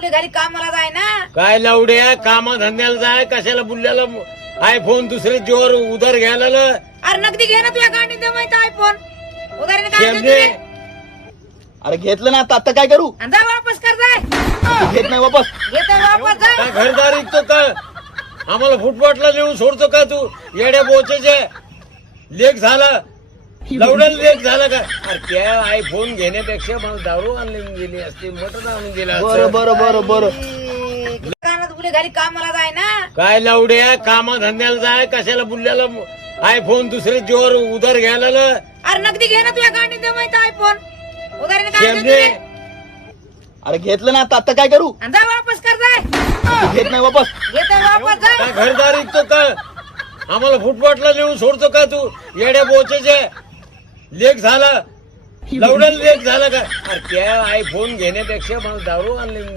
पुढे घरी कामाला जाय ना. काय लावड्या कामा धंद्याला जाय कशाला बुल्ल्याला आयफोन दुसरे जोर उधार घ्यायला अरे नगदी घे ना तुझ्या गाडी दे माहिती आयफोन उधारीने काय शेमने. देतो रे? अरे घेतलं ना आता काय करू? आणि जा वापस कर जाय. घेत नाही वापस. घेतो वापस जाय. काय घरदार ऐकतो का आम्हाला फुटपाथला नेऊन सोडतो का तू येड्या बोचेचे लेख झाला लवड्याला लेख झाला का अरे त्या आयफोन घेण्यापेक्षा मला दारू आणली गेली असते मटण आणून दिला बरं बरं बरं बरं. कानात पुढे घरी कामाला जाय ना. काय लावड्या कामा धंद्याला जाय कशाला बुल्ल्याला आयफोन दुसरे जोर उधार घ्यायला अरे नगदी घे ना तुझ्या गाडी दे माहिती आयफोन उधारीने काय देतो शेमने. रे? अरे घेतलं ना आता काय करू? आणि जा वापस कर जाय. घेत नाही वापस. घेतो वापस जाय. काय घरदार ऐकतो का आम्हाला फुटपाथला नेऊन सोडतो का तू येड्या बोचेचे लेख झाला लवड्याला लेख झाला का अरे त्या आयफोन घेण्यापेक्षा मला दारू आणली